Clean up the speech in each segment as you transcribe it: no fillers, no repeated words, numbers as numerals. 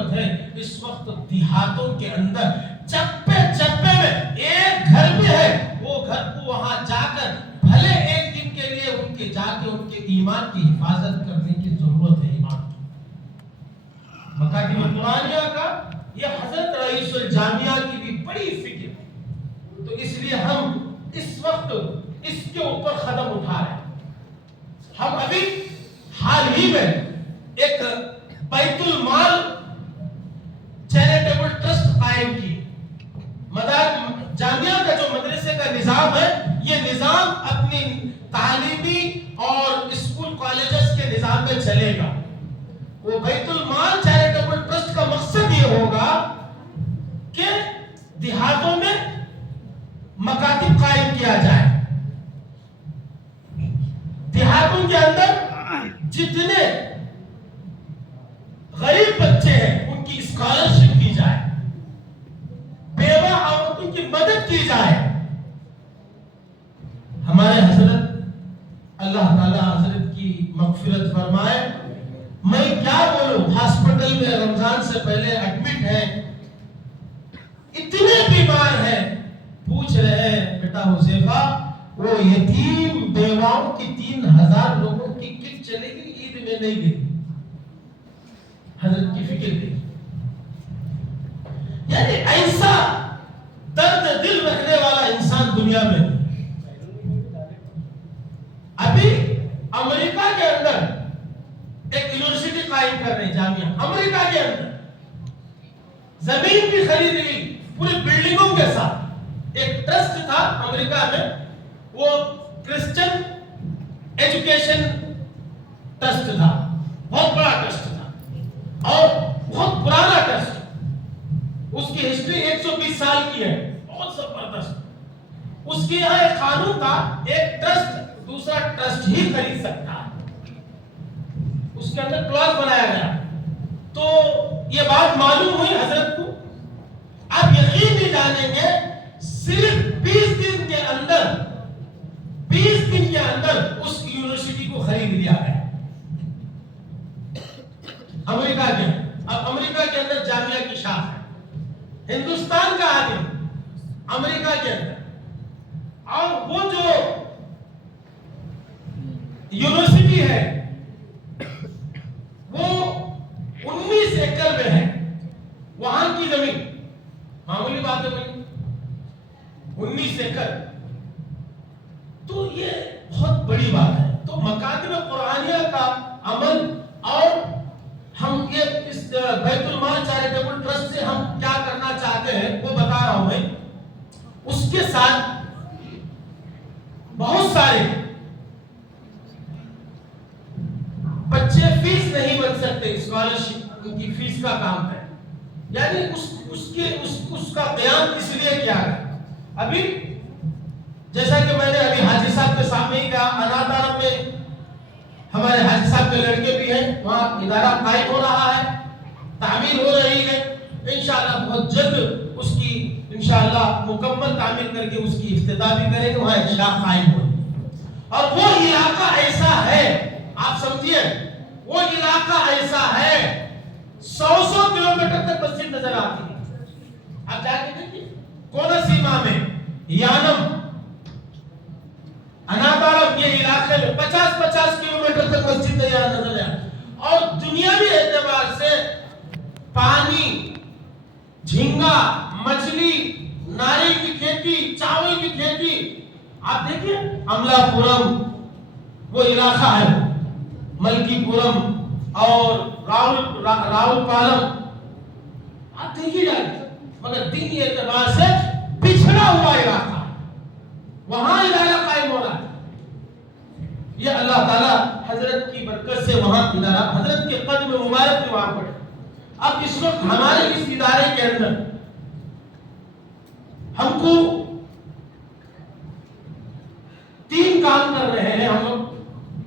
ضرورت ہے. اس وقت دیہاتوں کے اندر چپے چپے میں ایک گھر بھی ہے, وہ گھر کو وہاں جا کر بھلے ایک دن کے لیے ان کے جا کے ان کے ایمان کی حفاظت کرنے کی ضرورت ہے. ایمان مکاتب قرآنیہ کا یہ حضرت رئیس الجامعہ کی بھی بڑی فکر ہے. تو اس لیے ہم اس وقت اس کے اوپر قدم اٹھا رہے ہیں. ہم ابھی حال ہی میں ایک بیت المال چیریٹیبل ٹرسٹ قائم کی. جامعہ کا جو مدرسے کا نظام ہے, یہ نظام اپنی تعلیمی اور اسکول کالجز کے نظام میں چلے گا. وہ بیت المال چیریٹیبل ٹرسٹ کا مقصد یہ ہوگا کہ دیہاتوں میں مکاتب قائم کیا جائے. دیہاتوں کے اندر جتنے غریب بچے ہیں ان کی اسکالرشپ کی جائے, بیوہ عورتوں کی مدد کی جائے. ہمارے حضرت اللہ تعالی حضرت کی مغفرت فرمائے. میں کیا بولوں, ہاسپٹل میں رمضان سے پہلے ایڈمٹ ہے, اتنے بیمار ہیں. پوچھ رہے ہیں بیٹا حذیفہ وہ یتیم بیواؤں کی 3000 لوگوں کی کٹ چلے گی, عید میں نہیں گئی. حضرت کی فکر تھی. یعنی ایسا درد دل رکھنے والا انسان دنیا میں. ابھی امریکہ کے اندر ایک یونیورسٹی قائم کر رہے ہیں, جامعہ امریکہ کے اندر زمین بھی خرید لی پوری بلڈنگوں کے ساتھ. ایک ٹرسٹ تھا امریکہ میں, وہ کرسچن ایجوکیشن ٹرسٹ تھا, بہت بڑا ٹرسٹ تھا اور بہت پرانا ٹرسٹ. اس کی ہسٹری 120 سال کی ہے, بہت زبردست. اس کے یہاں ایک قانون تھا, ایک ٹرسٹ دوسرا ٹرسٹ ہی خرید سکتا ہے. اس کے اندر کلاس بنایا گیا. تو یہ بات معلوم ہوئی حضرت کو. آپ یقین نہیں جانیں گے, صرف 20 دن کے اندر اس یونیورسٹی کو خرید لیا گیا امریکہ کے. اب امریکہ کے اندر جامعہ کی شاخ ہے, ہندوستان کا آدمی امریکہ کے اندر, اور وہ جو یونیورسٹی ہے وہ 19 ایکڑ میں ہے. وہاں کی زمین معمولی بات ہے بھائی, 19 ایکڑ, تو یہ بہت بڑی بات ہے. تو مکاتب قرآنیہ کا عمل, اور ہم یہ اس بیت المال چیریٹیبل ٹرسٹ سے ہم کیا کرنا چاہتے ہیں وہ بتا رہا ہوں میں. اس کے ساتھ بہت سارے بچے فیس نہیں بن سکتے, اسکالرشپ ان کی فیس کا کام ہے. یعنی اس کا قیام اس لیے کیا ہے. ابھی جیسا کہ میں نے ابھی حاجی صاحب کے سامنے ہی کہا, اناط عالم میں ہمارے حاجی صاحب کے لڑکے بھی ہیں, وہاں ادارہ قائم ہو رہا ہے, تعمیر ہو رہی ہے. انشاءاللہ بہت جلد اس کی انشاءاللہ مکمل تعمیر کر کے اس کی افتتاح بھی کریں گے. وہاں ایک شاخ قائم ہو رہی ہے, اور وہ علاقہ ایسا ہے, آپ سمجھیے وہ علاقہ ایسا ہے 100 کلومیٹر تک مسجد نظر آتی ہے. آپ جا کے دیکھیے کون سیما میں, یانم, اناط عالم, یہ علاقے میں 50 کلومیٹر تک مسجد نظر آتی. اور دنیاوی اعتبار سے پانی, جھینگا, مچھلی, ناریل کی کھیتی, چاول کی کھیتی, آپ دیکھیے املا پورم وہ علاقہ ہے, ملکی پورم اور راول پالم, آپ دیکھیے جائے. مگر دینی اعتبار سے پچھڑا ہوا علاقہ ہے, وہاں ادارہ قائم ہو رہا ہے. یہ اللہ تعالیٰ حضرت کی برکت سے وہاں ادارہ, حضرت کے قدم مبارک کے وہاں پڑے. اب اس وقت ہمارے اس ادارے کے اندر ہم کو 3 کام کر رہے ہیں, ہم لوگ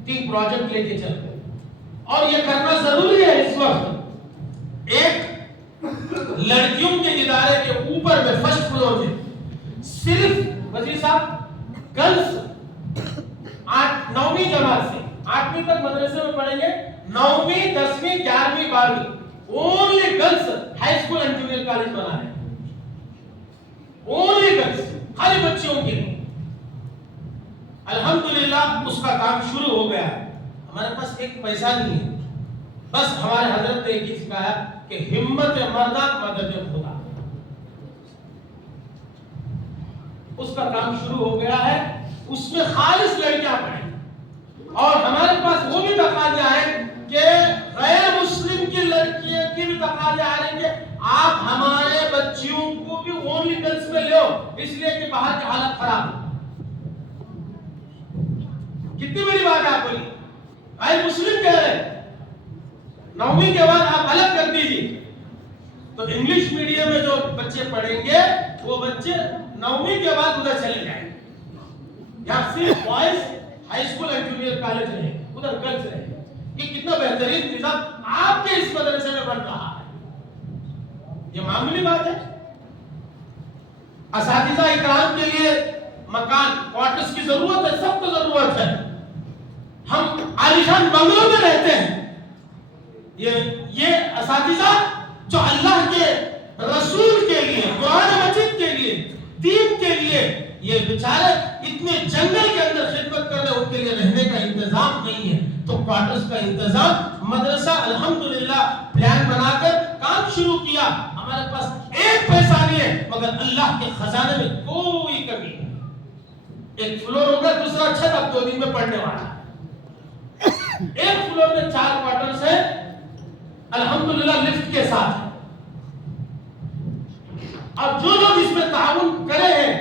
3 پروجیکٹ لے کے چل رہے ہیں, اور یہ کرنا ضروری ہے اس وقت. ایک لڑکیوں کے ادارے کے اوپر میں فرسٹ فلور میں صرف وزیر صاحب گرلز 9ویں جماعت سے 8ویں تک مدرسے میں پڑھیں گے, 9ویں 10ویں 11ویں 12ویں only girls high school and junior college बना रहे हैं, ओनली गर्ल्स, खाली बच्चियों के लिए। अल्हम्दुलिल्लाह उसका काम शुरू हो गया। हमारे पास एक पैसा नहीं है, बस हमारे हजरत ने एक ही सिखाया कि हिम्मत मर्दा मदद खुदा। उसका काम शुरू हो गया है, उसमें खालिस लड़कियां पढ़ें। और हमारे पास वो भी तकाजा है कि गैर मुस्लिम की लड़कियों की भी तकाजा आ रही है कि आप हमारे बच्चियों को भी ओनली गर्ल्स में लो, इसलिए कि बाहर की हालत खराब है। कितनी बड़ी बात है आपको, गैर मुस्लिम कह रहे हैं 9वीं के बाद आप अलग कर दीजिए, तो इंग्लिश मीडियम में जो बच्चे पढ़ेंगे वो बच्चे 9वीं के बाद उधर चले जाएंगे। यहाँ सिर्फ boys high school and junior college रहे, उधर गर्ल्स रहे। ये कितना बेहतरीन निजाम आपके इस मदरसे में बन रहा है, ये मामूली बात है। असातिज़ा इकराम के लिए मकान क्वार्टर्स की जरूरत है, सबको जरूरत है। हम आलीशान बंगलों में रहते हैं। ये असातिज़ा जो अल्लाह के रसूल के लिए, कुरान मजीद के लिए, दीन के लिए, ये बेचारे इतने जंगल के अंदर खिदमत कर रहे हैं, उनके लिए रहने का इंतजाम नहीं है, तो क्वार्टर्स का इंतजाम मदरसा अल्हम्दुलिल्लाह प्लान बनाकर काम शुरू किया। हमारे पास एक पैसा नहीं है, मगर अल्लाह के खजाने में कोई कमी नहीं। एक फ्लोर होगा, दूसरा छत अब 2 दिन में पड़ने वाला है। एक फ्लोर में 4 क्वार्टर्स है, अल्हम्दुलिल्लाह लिफ्ट के साथ। अब जो लोग इसमें ताउन करे हैं,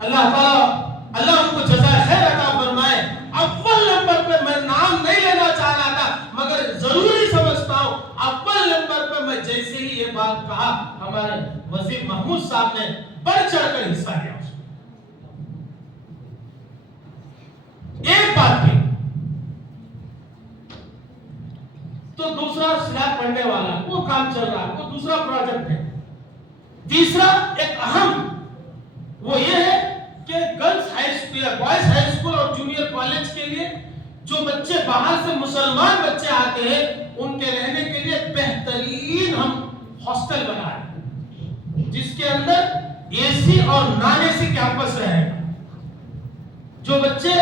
अल्लाह उनको जज़ाए खैर अता फरमाए। अव्वल नंबर पे मैं नाम नहीं लेना चाह रहा था, मगर जरूरी समझता हूं, अव्वल नंबर पे मैं जैसे ही ये बात कहा, हमारे वजीर महमूद साहब ने बढ़ चढ़कर हिस्सा लिया। एक बात की तो दूसरा स्लैब पढ़ने वाला वो काम चल रहा है, वो दूसरा प्रोजेक्ट है। तीसरा एक अहम वो ये है कि girls high school, boys high school और जूनियर कॉलेज के लिए जो बच्चे बाहर से मुसलमान बच्चे आते हैं, उनके रहने के लिए बेहतरीन हम हॉस्टल बना रहे हैं, जिसके अंदर एसी और नॉन एसी कैंपस रहेगा। जो बच्चे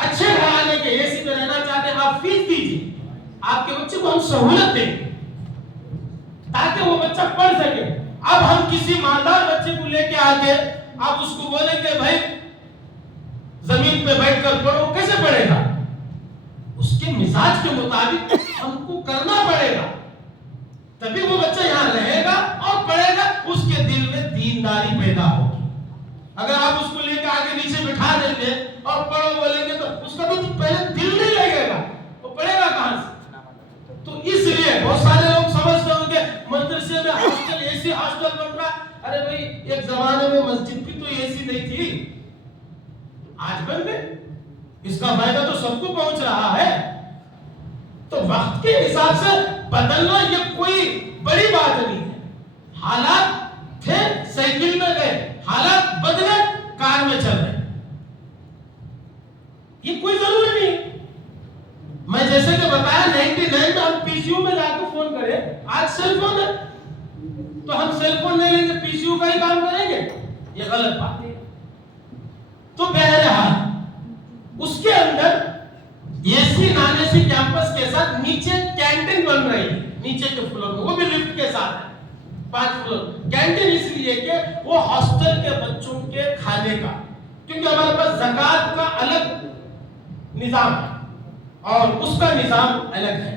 अच्छे घराने के एसी में रहना चाहते हैं, आप फीस दीजिए, आपके बच्चे को हम सहूलत देंगे ताकि वो बच्चा पढ़ सके। अब हम किसी मालदार बच्चे को लेके आके आप उसको बोलेंगे भाई जमीन पे बैठकर पढ़ो, कैसे पढ़ेगा? उसके मिजाज के मुताबिक हमको करना पड़ेगा, तभी वो बच्चा यहाँ रहेगा और पढ़ेगा, उसके दिल में दीनदारी पैदा होगी। अगर आप उसको लेके आगे नीचे बिठा देंगे और पढ़ो बोलेंगे तो उसका तो पहले दिल नहीं लगेगा, वो पढ़ेगा कहां से? तो इसलिए बहुत सारे लोग समझते होंगे मदरसे में हॉस्टल, एसी हॉस्टल बन रहा। अरे भाई, एक जमाने में मस्जिद भी तो एसी नहीं थी, आज बन गए। इसका फायदा तो सबको पहुंच रहा है। तो वक्त के हिसाब से बदलना ये कोई बड़ी बात नहीं है। हालात थे, साइकिल में गए, हालात बदले, कार में चल रहे, ये कोई जरूरी नहीं। मैं जैसे कि बताया 99 में हम पीसीयू में जाकर फोन करें, आज सेल फोन है, तो हम सेल फोन नहीं लेंगे, पीसीयू का ही काम करेंगे, ये गलत बात है। तो बहरहाल उसके अंदर एसी नॉन एसी कैंपस के साथ नीचे कैंटीन बन रही है, नीचे के फ्लोर में, वो भी लिफ्ट के साथ है, 5 फ्लोर। कैंटीन इसलिए कि वो हॉस्टल के बच्चों के खाने का, क्योंकि हमारे पास ज़कात का अलग निजाम है और उसका निजाम अलग है,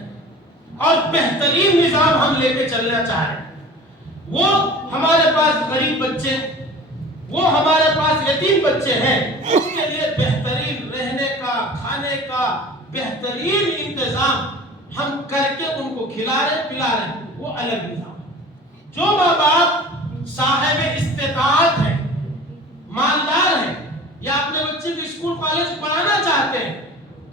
और बेहतरीन निजाम हम लेके चलना चाह रहे हैं। वो हमारे पास गरीब बच्चे, वो हमारे पास यतीम बच्चे हैं, उनके लिए बेहतरीन रहने का, खाने का बेहतरीन इंतजाम हम करके उनको खिला रहे पिला रहे, वो अलग निजाम। जो माँ बाप साहिब इस्तेताअत है, मालदार है, या अपने बच्चे को स्कूल कॉलेज पढ़ाना चाहते हैं,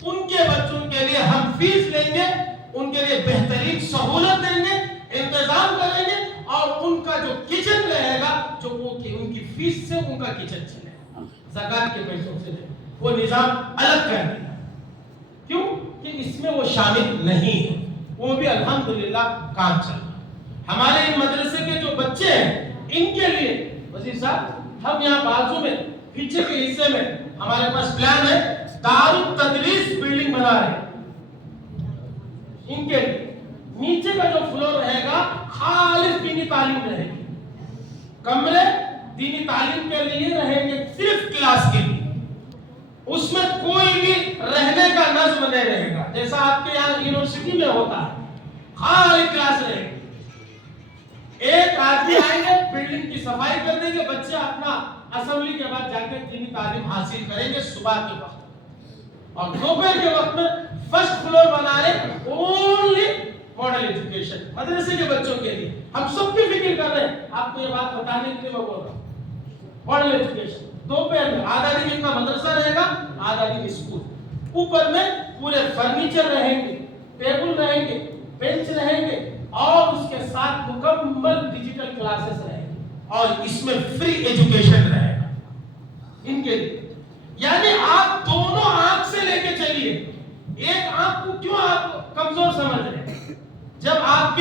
उनके बच्चों के लिए हम फीस लेंगे, उनके लिए बेहतरीन सहूलत देंगे, इंतजाम करेंगे, और उनका जो किचन रहेगा, जो वो उनकी फीस से उनका किचन चलेगा, ज़कात के पैसों से वो निजाम अलग कर देगा। क्यों? कि इसमें वो शामिल नहीं है। وہ بھی الحمدللہ کام چل رہا ہے۔ ہمارے ان مدرسے کے جو بچے ہیں ان کے لیے وزیر صاحب ہم یہاں بازو میں پیچھے کے حصے میں ہمارے پاس پلان ہے دار التدریس بلڈنگ بنا رہے ہیں ان کے لیے۔ نیچے کا جو فلور رہے گا خالص دینی تعلیم رہے گی، کمرے دینی تعلیم کے لیے رہیں گے، صرف کلاس کے لیے، اس میں کوئی بھی رہنے کا نظم نہیں رہے گا جیسا آپ کے یہاں یونیورسٹی میں ہوتا ہے، خالی کلاس رہے گی۔ ایک آدمی آئیں گے بلڈنگ کی صفائی کر دیں گے، بچے اپنا اسمبلی کے بعد جا کے دینی تعلیم حاصل کریں گے صبح کے وقت، اور دوپہر کے وقت میں فرسٹ فلور بنا رہے اونلی ماڈل ایجوکیشن مدرسے کے بچوں کے لیے۔ ہم سب کی فکر کر رہے ہیں، آپ کو یہ بات بتانے کے لیے میں بول رہا ہوں۔ ماڈل ایجوکیشن دوپہر میں آدھا دن کا مدرسہ رہے گا، آدھا دن اسکول، اوپر میں پورے فرنیچر رہیں گے، ٹیبل رہیں گے، بینچ رہیں گے، اور اس کے ساتھ مکمل ڈیجیٹل کلاسز رہیں گے، اور اس میں فری ایجوکیشن رہے گا ان کے لیے۔ یعنی آپ دونوں آنکھ سے لے کے چلیے، ایک آنکھ کو کیوں آپ کمزور سمجھ رہے ہیں؟ جب آپ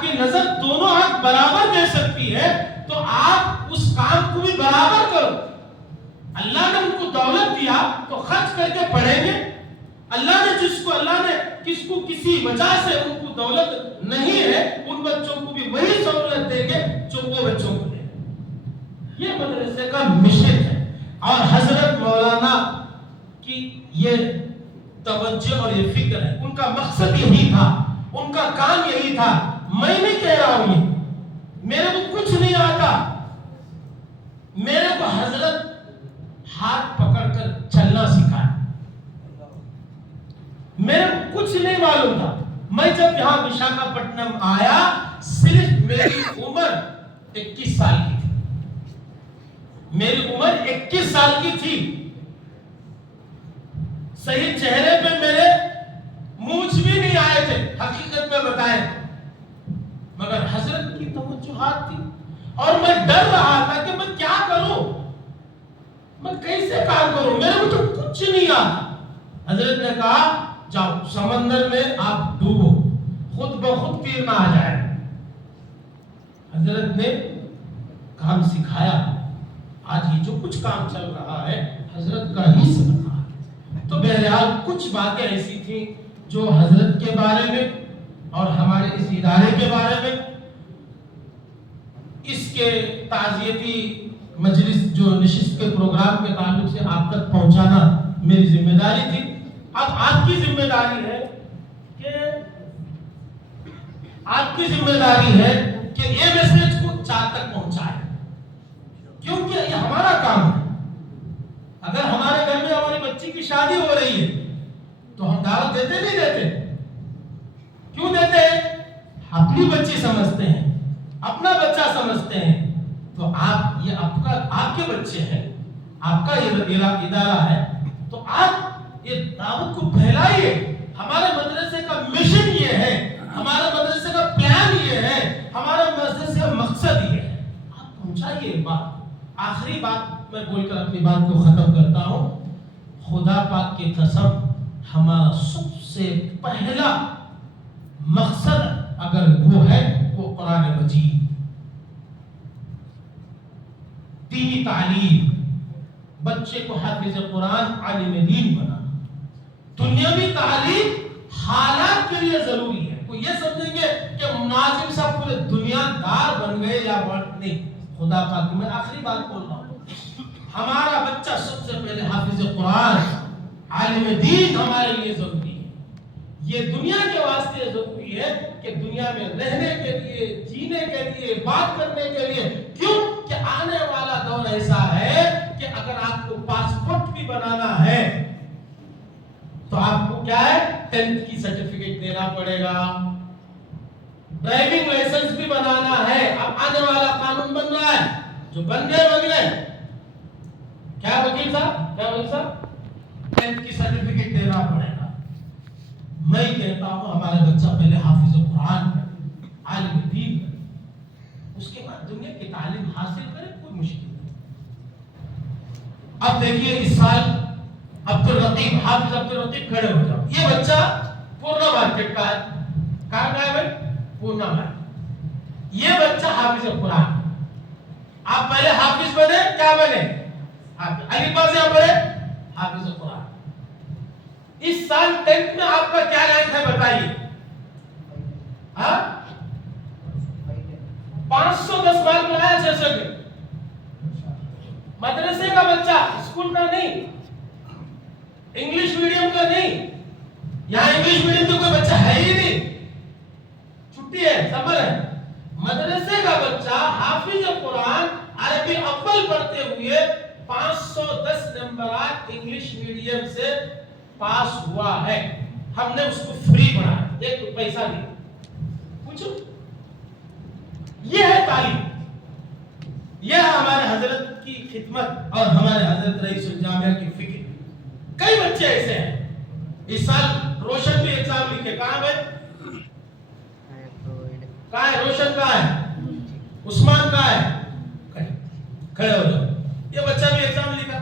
کی نظر دونوں آنکھ برابر دے سکتی ہے تو آپ اس کام کو بھی برابر کرو۔ اللہ نے ان کو دولت دیا تو خرچ کر کے پڑھیں گے۔ اللہ نے کس کو کسی وجہ سے ان کو دولت نہیں ہے، ان بچوں کو بھی وہی سہولت دیں گے جو وہ بچوں کو دیں گے۔ یہ مدرسے کا مشن ہے، اور حضرت مولانا کی یہ توجہ اور یہ فکر ہے، ان کا مقصد یہی تھا، ان کا کام یہی تھا۔ میں نہیں کہہ رہا ہوں، یہ میرے کو کچھ نہیں آتا، میرے کو حضرت ہاتھ پکڑ کر چلنا سکھایا، میرے کو کچھ نہیں معلوم تھا۔ میں جب یہاں وشاکھاپٹنم آیا صرف میری عمر 21 سال کی تھی، میری عمر 21 سال کی تھی۔ صحیح چہرے پہ میرے مونچھ بھی نہیں آئے تھے حقیقت میں بتائیں، مگر حضرت کی توجہات تھی، اور میں ڈر رہا تھا کہ میں کیا کروں، میں کیسے کام کروں، میرے کو تو کچھ نہیں آتا۔ حضرت نے کہا جاؤ سمندر میں آپ ڈوبو، خود بخود تیرنا آ جائے۔ حضرت نے کام سکھایا، آج یہ جو کچھ کام چل رہا ہے حضرت کا ہی صدقہ ہے۔ تو بہرحال کچھ باتیں ایسی تھیں جو حضرت کے بارے میں اور ہمارے اس ادارے کے بارے میں، اس کے تعزیتی مجلس جو نشست کے پروگرام کے تعلق سے آپ تک پہنچانا میری ذمہ داری تھی۔ اب آپ کی ذمہ داری ہے کہ یہ میسج کو 4 تک پہنچائے، کیونکہ یہ ہمارا کام ہے۔ اگر ہمارے گھر میں ہماری بچی کی شادی ہو رہی ہے تو ہم دعوت دیتے نہیں دیتے؟ کیوں دیتے ہیں؟ اپنی بچی سمجھتے ہیں، اپنا بچہ سمجھتے ہیں۔ تو یہ آپ کے بچے ہیں، آپ کا یہ ادارہ ہے، تو آپ یہ دعوت کو پھیلائیے۔ ہمارے مدرسے کا مشن یہ ہے، ہمارے مدرسے کا پلان یہ ہے، ہمارے مدرسے کا مقصد یہ ہے، آپ پہنچائیے بات۔ آخری بات میں بول کر اپنی بات کو ختم کرتا ہوں۔ خدا پاک کی قسم، ہمارا سب سے پہلا مقصد اگر وہ ہے وہ قرآن مجید، دینی تعلیم، بچے کو حافظ قرآن عالم دین بنانا۔ دنیاوی تعلیم حالات کے لیے ضروری ہے۔ کوئی یہ سمجھیں گے کہ ناظم صاحب پورے دنیا دار بن گئے یا نہیں، خدا پاک، میں آخری بات بول رہا ہوں، ہمارا بچہ سب سے پہلے حافظ قرآن عالم دین ہمارے لیے ضروری ہے۔ یہ دنیا کے واسطے ضروری ہے کہ دنیا میں رہنے کے لیے، جینے کے لیے، بات کرنے کے لیے۔ کیوں کہ آنے والا دور ایسا ہے کہ اگر آپ کو پاسپورٹ بھی بنانا ہے تو آپ کو کیا ہے، 10th کی سرٹیفکیٹ دینا پڑے گا، ڈرائیونگ لائسنس بھی بنانا ہے۔ اب آنے والا قانون بن رہا ہے، جو بن گئے کیا وکیل صاحب 10th کی سرٹیفکیٹ دینا پڑے گا۔ میں کہتا ہوں ہمارا بچہ پہلے حافظ قرآن کرے، عالم دین کرے، اس کے بعد دنیا کی تعلیم حاصل کرے، کوئی مشکل نہیں۔ اب دیکھیے اس سال حافظ عبد الرقیب کھڑے ہو جاؤ، یہ بچہ पूर्णा मार्केट का है, कहाँ का है भाई? पूर्णा मार्केट। ये बच्चा हाफिज कुरान, आप पहले हाफिज बने, क्या बने? अलीफा से आप बने हाफिज कुरान। इस साल 10th में आपका क्या रैंक है बताइए? हाँ, 510 मार्क लाया 600 के। मदरसे का बच्चा, स्कूल का नहीं, इंग्लिश मीडियम का नहीं, यहाँ इंग्लिश मीडियम तो कोई बच्चा है ही नहीं, छुट्टी है, समर है। मदरसे का बच्चा हाफिज कुरान अरबी अव्वल पढ़ते हुए 510 नंबर इंग्लिश मीडियम से पास हुआ है। हमने उसको फ्री पढ़ाया, एक पैसा नहीं। पूछो, ये है तालीम, यह है हमारे हजरत की खिदमत और हमारे हजरत रईसुल जामिया की फिक्र। कई बच्चे ऐसे हैं। इस साल रोशन भी एग्जाम लिखे, कहाँ है? कहाँ है रोशन? कहाँ है उस्मान? कहाँ है? खड़े हो जाओ। ये बच्चा भी एग्जाम लिखा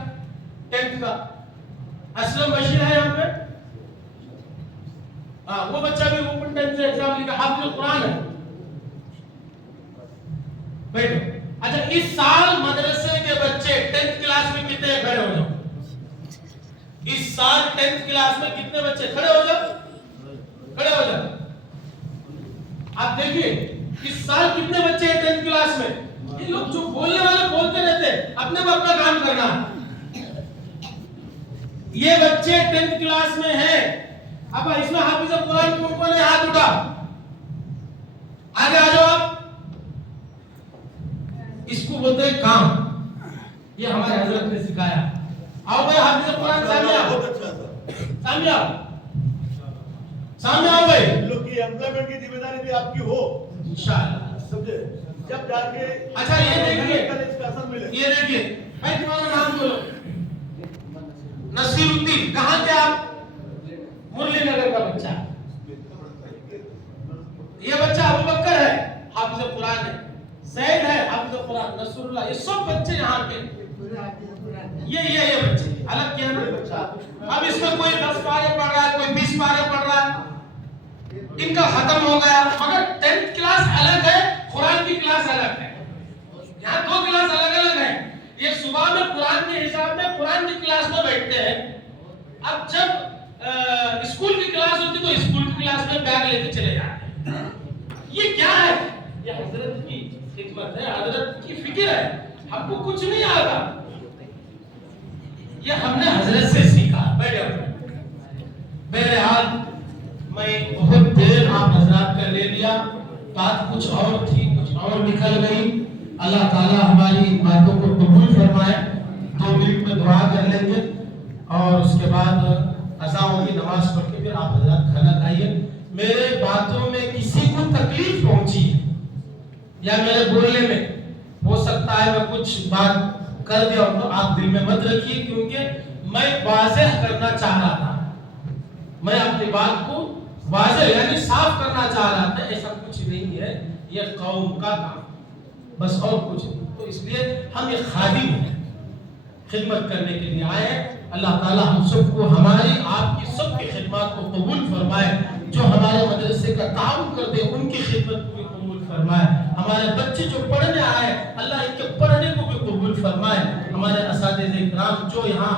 10th का। असलम बशीर है यहाँ पे, हाँ, वो बच्चा भी ओपन 10th से एग्जाम लिखा, हाफिज कुरान है। बैठो। अच्छा, इस साल मदरसे के बच्चे 10th क्लास में कितने? खड़े हो जाओ। इस साल 10th क्लास में कितने बच्चे? खड़े हो जाओ, खड़े हो जाओ। आप देखिए इस साल कितने बच्चे हैं 10th क्लास में। ये लोग जो बोलने वाले बोलते रहते, अपने को अपना काम करना। ये बच्चे 10th क्लास में हैं। अब इसमें हाफिज कुरान कौन है? हाथ उठा, आगे आ जाओ आप। इसको बोलते हैं काम, ये हमारे हजरत ने सिखाया। आओ भाई हाफिज कुरान सामने आओ, सामने आओ, सामने आओ भाई। लोग की एम्प्लॉयमेंट की जिम्मेदारी भी आपकी हो इंशाअल्लाह, समझे? जब जाके अच्छा ये देखिए, पैसा मिले। ये देखिए भाई, तुम्हारा नाम बोलो। नसीरुद्दीन, कहाँ के आप? मुरली नगर का बच्चा। ये बच्चा अबू बकर है, हाफिज कुरान है। सैयद है, हाफिज कुरान। नसरुल्लाह, ये सब बच्चे यहाँ के, ये बच्चे अलग किया ना। अब इसमें कोई 10 पारे पढ़ रहा है, कोई 20 पारे पढ़ रहा है, इनका खत्म हो गया। मगर 10th क्लास अलग है, कुरान की क्लास अलग है। यहाँ 2 क्लास अलग अलग है। ये सुबह में कुरान के हिसाब में कुरान की क्लास में बैठते हैं। अब जब स्कूल की क्लास होती तो स्कूल की क्लास में बैग लेके चले जाते हैं। ये क्या है? ये हजरत की खिदमत है, हजरत की फिक्र है। हमको कुछ नहीं आता, ये हमने हजरत से सीखा। बैठे बहरहाल मैं बहुत देर आप हजरात का ले लिया, बात कुछ और थी, कुछ और निकल गई। अल्लाह ताला हमारी बातों को कबूल फरमाए। 2 मिनट में दुआ कर लेंगे और उसके बाद अज़ा होगी, नमाज पढ़ के फिर आप हजरात खाना खाइए। मेरे बातों में किसी को तकलीफ पहुंची या मेरे बोलने में हो सकता है मैं कुछ बात कर दिया तो आप दिल में मत रखिए, क्योंकि मैं वाज़ेह करना चाह रहा था। मैं अपनी बात को वाज़ेह यानी साफ करना चाह रहा था। ऐसा कुछ नहीं है, ये कौम का काम, बस और कुछ नहीं। तो इसलिए हम ये खादिम हैं, खिदमत करने के लिए आए हैं। अल्लाह ताला हम सबको, हमारी आपकी सबकी खिदमत को कबूल फरमाए। जो हमारे मदरसे का ताउन करते हैं उनकी खिदमत को भी कबूल फरमाए। हमारे बच्चे जो पढ़ने आए, अल्लाह इनके पढ़ने को भी कबूल फरमाए। हमारे असातिज़े इकराम जो यहाँ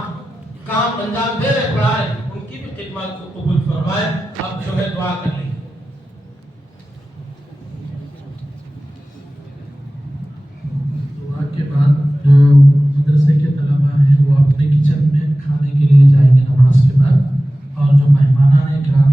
काम अंजाम दे रहे, पढ़ा रहे, उनकी भी खिदमत को कबूल फरमाए। अब जो है दुआ करें।